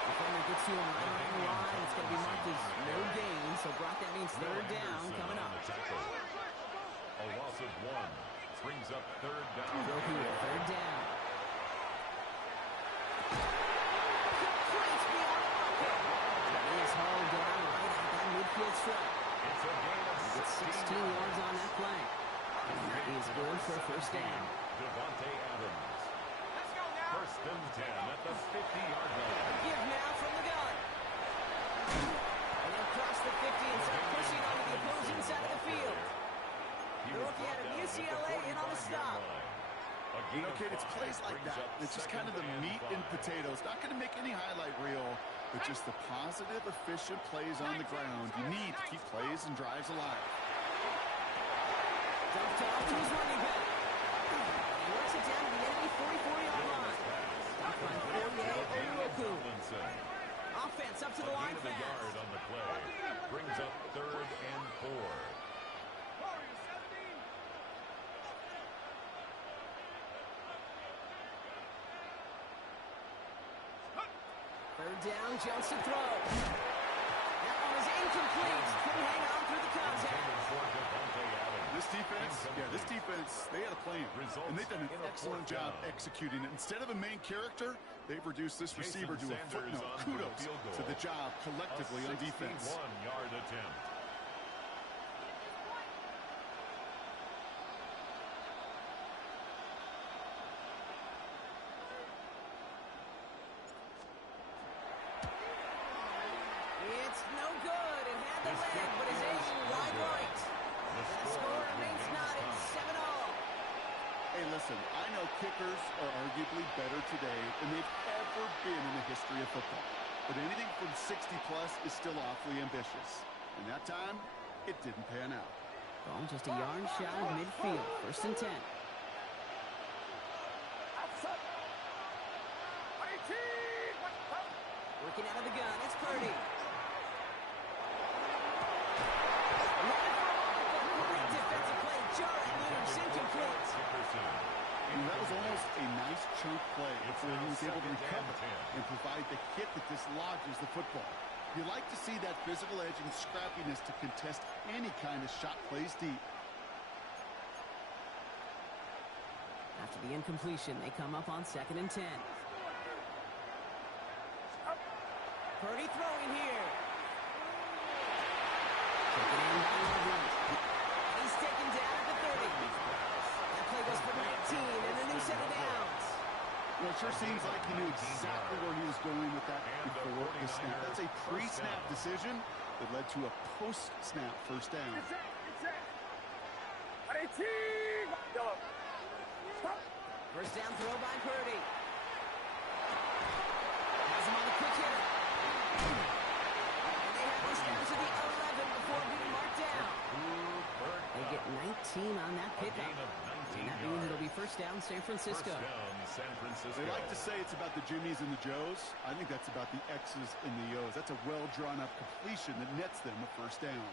Defender gets to him right around the line. It's going to be marked as no gain, so Brock, that means third down coming up. A loss of 1 brings up third down. Go here, third down. He is hauled down right at that midfield stripe. It's a gain of He gets 16 yards on that play. And that is good for a first down. Devontae Adams. First and 10 at the 50-yard line. Give now from the gun. And they'll cross the 50 and start pushing onto the opposing side of the field. The rookie out of UCLA in on the stop. You know, kid, it's plays like that. It's just kind of the meat and potatoes. Not going to make any highlight reel, but just the positive, efficient plays on the ground. You need to keep plays and drives alive. Dumped off to his running back. And he works it down to the enemy 44-yard line. Stopped by 48 Oluokun. Offense up to the line Gain of a fast. yard on the play. Brings up third and 4. Third down, Jones to throw. That one is incomplete. Couldn't hang on through the contact. This defense, they had a plan, and they've done an excellent job executing it. Instead of a main character, they've reduced this receiver to a footnote. Kudos to the job collectively on defense. 61-yard attempt. It's no good. It had the leg, but is aiming wide right. The score remains knotted, 7-all. Hey, listen, I know kickers are arguably better today than they've ever been in the history of football. But anything from 60-plus is still awfully ambitious. And that time, it didn't pan out. Ball just a yard shy of midfield. First and 10. Working out of the gun, it's Purdy. Defensive play, jarring loose, incomplete. And that was almost a nice chunk play before he was able to recover and provide the hit that dislodges the football. You like to see that physical edge and scrappiness to contest any kind of shot plays deep. After the incompletion, they come up on second and 10. Purdy throwing here. Taken in by Lovren. He's taken down at the 30. That play goes for 19 and a new set of downs. Well, it sure seems like he knew exactly where he was going with that before the snap. That's a pre-snap decision that led to a post-snap first down. First down throw by Purdy. Has him on a quick hitter. And they have this down to the 11 before being marked down. They get 19 on that pickup. And that means it'll be first down San Francisco. They like to say it's about the Jimmies and the Joes. I think that's about the X's and the O's. That's a well-drawn-up completion that nets them a first down.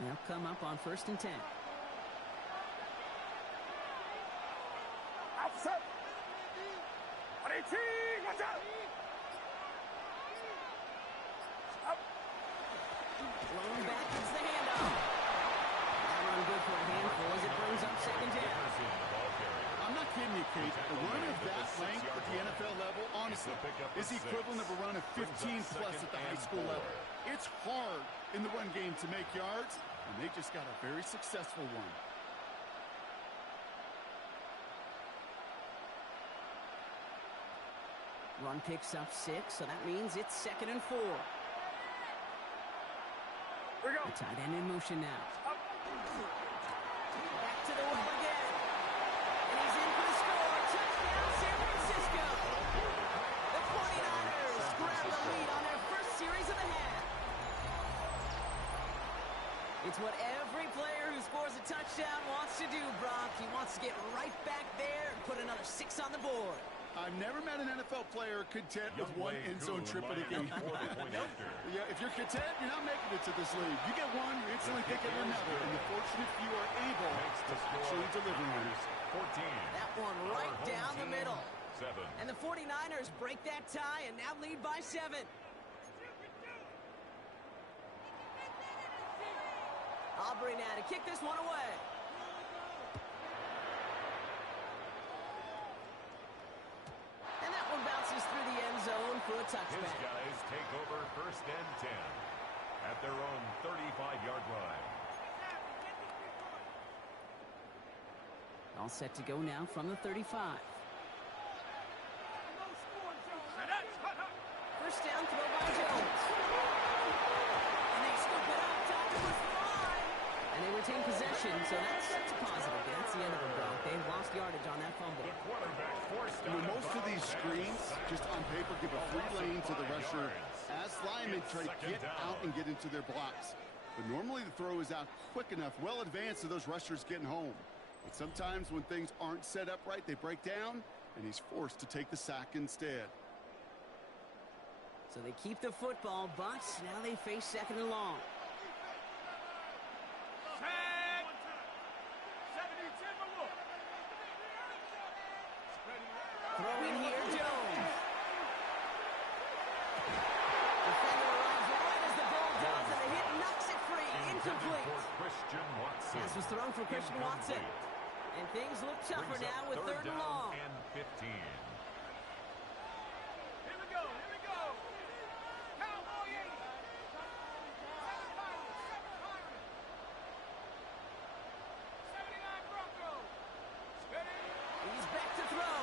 They'll come up on 1st and 10. Outside. 18. Watch out. Up. Thrown back, it's the handoff. That run good for a handful as it brings up 2nd down. I'm not kidding you, Kate. A run of that length at the NFL level, honestly, is the equivalent of a run of 15-plus at the high school level. It's hard in the run game to make yards, and they just got a very successful one. Run picks up 6, so that means it's 2nd and 4. Here we go. The tight end in motion now. Up. Back to the well again. And he's in for the score. Touchdown, San Francisco. The 49ers grab the lead on their first series of the half. It's what every player who scores a touchdown wants to do, Brock. He wants to get right back there and put another 6 on the board. I've never met an NFL player content with one end zone trip in a game. Yeah, if you're content, you're not making it to this league. You get one, you're instantly thinking of another. And the fortunate few are able to actually deliver on it. 14. That one right down the middle. 7. And the 49ers break that tie and now lead by 7. Aubrey now to kick this one away. And that one bounces through the end zone for a His touchback. guys take over 1st and 10 at their own 35-yard line. All set to go now from the 35. First down throw by Jones. And they scoop it up. Time to push the line. And they retain possession, so that's positive. But that's the end of it, Brock. They've lost yardage on that fumble. The quarterback forced You know, out most of these screens, just on paper, give a free lane to the rusher as linemen try to get out and get into their blocks. But normally the throw is out quick enough, well advanced to those rushers getting home. But sometimes when things aren't set up right, they break down, and he's forced to take the sack instead. So they keep the football, but now they face 2nd and long. Tag. 70-10 look. Throw in here, Jones. Defender arrives right as the ball does, and the hit knocks it free. Incomplete. for Christian Watson. Pass was thrown for Christian Watson. And things look tougher Brings now up with 3rd and down long. and 15. Here we go. Here we go. Cowboy 80. 79 Broncos. Steady. He's back to throw.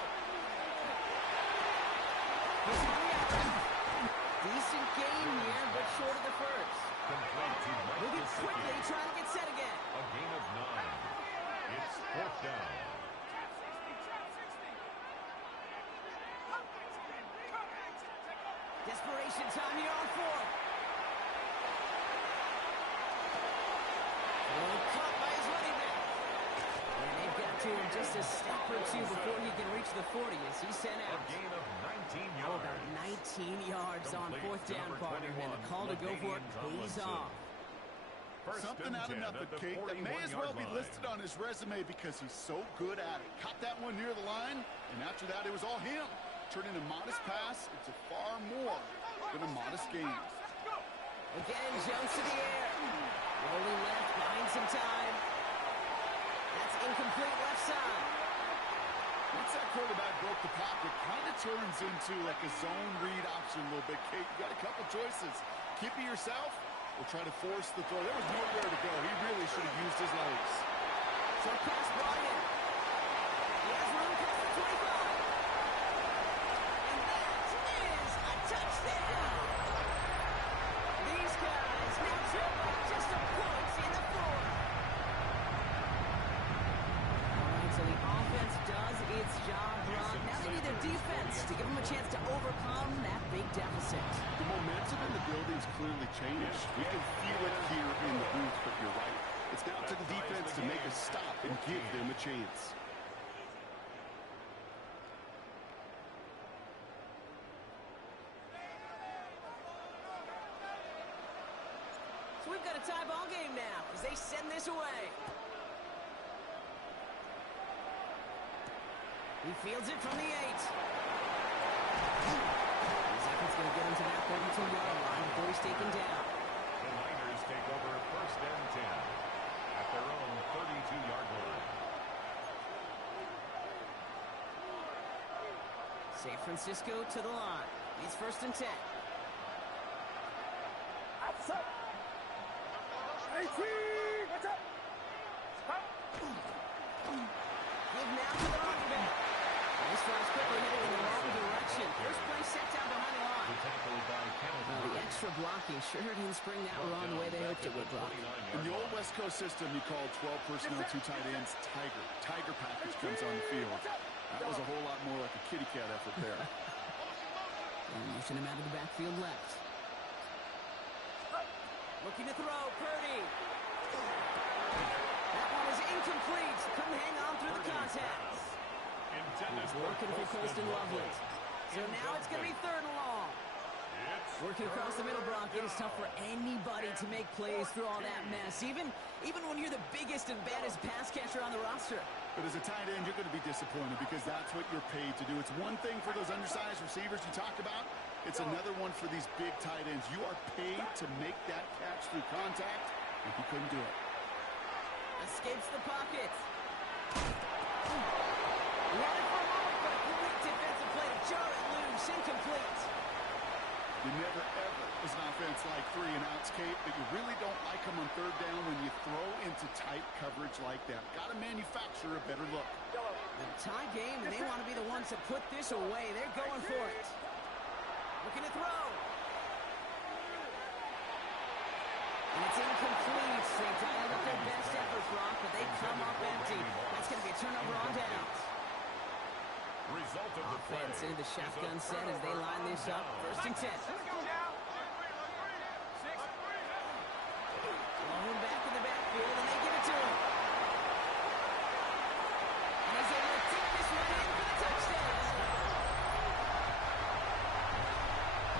Decent gain here, but short of the first. Complete to Mike Moving Gesicki. quickly, trying to get set again. A gain of 9. It's 4th down. Desperation time here on 4th. Oh, caught by his running back. And they've got to him just a step or two before he can reach the 40 as he's sent A out. gain of 19 Oh, yards. about 19 yards on Complete 4th to down, number partner, and the 21, call to go for it pays Tomlinson. off. Something out of nothing, Kate, that may as well be listed on his resume because he's so good at it. Caught that one near the line, and after that, it was all him. Turning a modest pass into far more than a modest gain. Again, Jones to the air. Rolling left, buying some time. That's incomplete left side. Once that quarterback broke the pocket, kind of turns into like a zone read option a little bit, Kate. You got a couple choices. Keep it yourself or try to force the throw. There was nowhere to go. He really should have used his legs. Short pass brought in. He has room past the 25. And that is a touchdown. These guys now trail by just a point in the 4th. All right, so the offense does its job, Brock. Now they need their defense to give them a chance to overcome that big deficit. The momentum in the building's clearly changed. We can feel it here in the booth, but you're right. It's now to the defense to make a stop and give them a chance. So we've got a tie ball game now as they send this away. He fields it from the 8. His effort's going to get him to that 32-yard line before he's taken down. The Niners take over first and 10 at their own 32-yard line. San Francisco to the line. It's first and 10. Give now to the running back. This one's quickly headed in the wrong direction. First play set down behind the line. The tackle by Kennedy. The extra blocking sure didn't spring that run the way they hoped it would, Brock. In the old West Coast system, you called 12 personnel, 2 tight ends, Tiger. Tiger package comes on the field. That was a whole lot more like a kitty cat effort there. And motion him out of the backfield left. Looking to throw, Purdy. That one is incomplete. Couldn't hang on through the contact. Intended for Working for Colston Loveland. So now it's going to be third and long. Working across the middle, Brock, it is tough for anybody to make plays through all that mess, even when you're the biggest and baddest pass catcher on the roster. But as a tight end, you're going to be disappointed because that's what you're paid to do. It's one thing for those undersized receivers you talk about. It's another one for these big tight ends. You are paid to make that catch through contact, and he couldn't do it. Escapes the pocket. Running for a moment, but a great defensive play to jar it loose. Incomplete. You never, ever, as an offense, like 3 and outs, Kate, but you really don't like them on third down when you throw into tight coverage like that. Got to manufacture a better look. A tie game, and they want to be the ones to put this away. They're going for it. Looking to throw. And it's incomplete. They dialed up their best effort, Brock, but they come up empty. That's going to be a turnover on downs. Result of the play. Offense into the shotgun set as they line this up. First and 10. Low back in the backfield, and they give it to him. And he's able to tip this one in for the touchdown.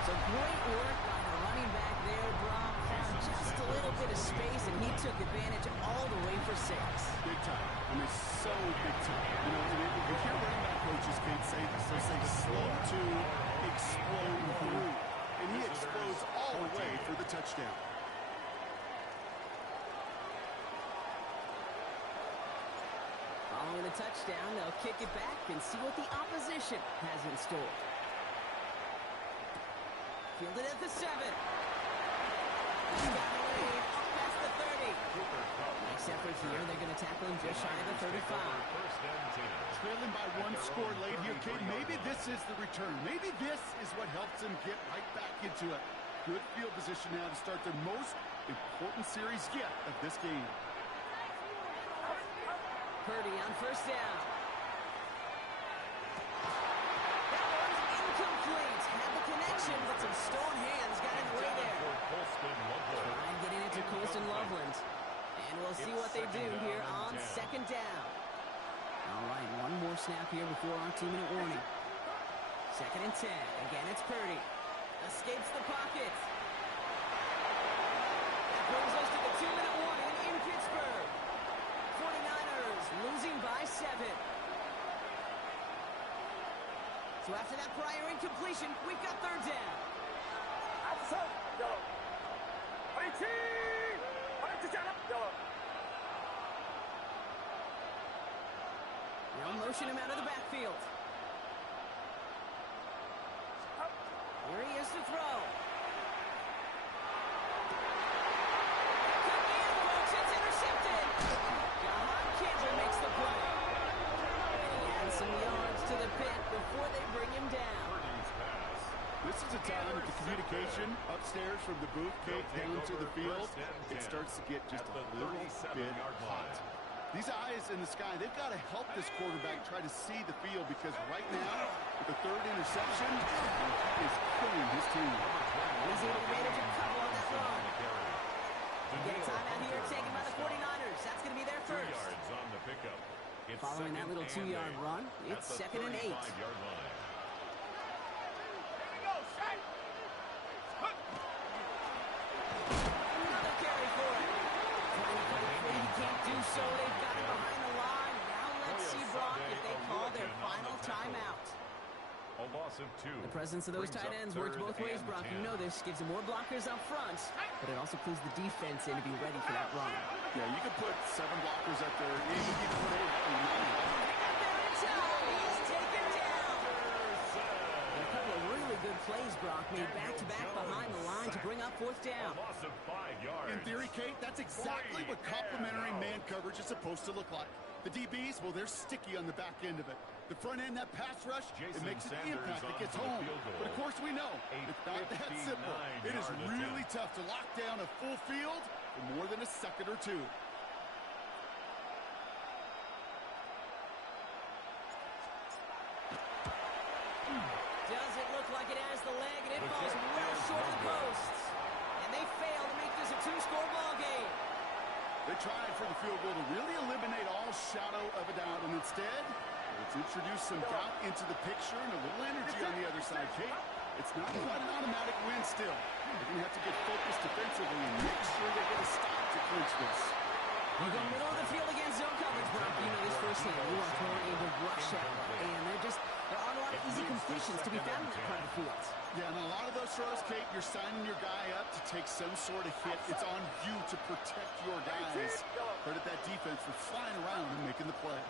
So great work by the running back there, Brock. Found just a little bit of space, and he took advantage all the way for 6. Big time. I mean, so big time. You know, and you hear running back coaches, Kate, say this. They say slow to explode through. And he explodes all the way for the touchdown. Following the touchdown, they'll kick it back and see what the opposition has in store. Fielded at the 7. He's got a lead up past the 30. Nice effort here. They're going to tackle him just shy of the 35. First and 10. Trailing by 1 score late here, Kate. Maybe this is the return. Maybe this is what helps them get right back into it. Good field position now to start their most important series yet of this game. Purdy on first down. That one's incomplete. Had the connection, but some stone hands got in the way there. Trying getting it to Colston Loveland. And we'll see what they do here on second down. All right, one more snap here before our 2-minute warning. Second and 10. Again, it's Purdy. Escapes the pocket. That brings us to the 2-minute warning in Pittsburgh. 49ers losing by 7. So after that prior incompletion, we've got third down. They'll motion him out of the backfield. Here he is to throw. Could be in, folks. It's intercepted. Jahan Campbell makes the play. And he adds some yards to the pit before they bring him down. This is a time that the communication upstairs from the booth, Kate, down to the field, it starts to get just a little bit hot. These eyes in the sky, they've got to help this quarterback try to see the field because right now, with the 3rd interception, he is killing his team. He's able to manage a couple on that run. Get a timeout here taken by the 49ers. That's going to be their first. 2 yards on the pickup. It's Following that little 2-yard run, it's second and 8. Another carry for presence of those tight ends works both ways, Brock. You know this. Gives them more blockers up front, but it also clues the defense in to be ready for that run. Yeah, you could put 7 blockers up there. You can put 8. He's taken down. And a couple of really good plays, Brock, made back-to-back behind the line to bring up 4th down. Loss of 5 yards. In theory, Kate, that's exactly what complementary man coverage is supposed to look like. The DBs, well, they're sticky on the back end of it. The front end, that pass rush, it makes an impact. It gets home. But, of course, we know it's not that simple. It is really tough to lock down a full field for more than a second or two. Doesn't look like it has the leg, and it falls well short of the posts. And they fail to make this a 2-score ball game. They tried for the field goal to really eliminate all shadow of a doubt, and instead, let's introduce some doubt into the picture and a little energy on the other side, Kate. It's not quite an automatic win still. They're going to have to get focused defensively and make sure they get a stop to clinch this. You go middle of the field against zone coverage, Brock. You know this firsthand. You are throwing a big rush out, and there aren't a lot of easy completions to be found in that part of the field. Yeah, and a lot of those throws, Kate, you're signing your guy up to take some sort of hit. It's on you to protect your guys. Credit that defense for flying around and making the play.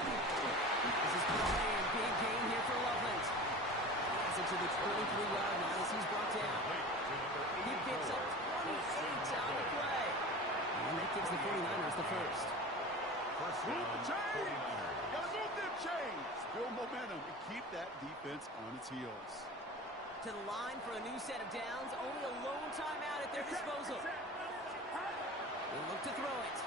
This is playing big game here for Loveland. Pass it to the 23-yard line as he's brought down. He picks up 28 on the play. And that gives the 49ers the first. Move the chains! Gotta move them chains! Build momentum and keep that defense on its heels. To the line for a new set of downs. Only a lone timeout at their disposal. They look to throw it.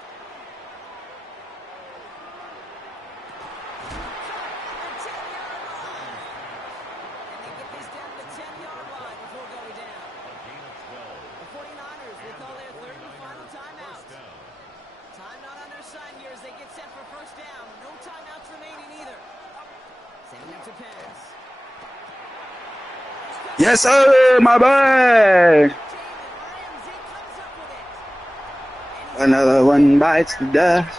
As they get set for first down. No timeouts remaining either. Sending up to pass. Yes, sir, my boy. Another one bites the dust.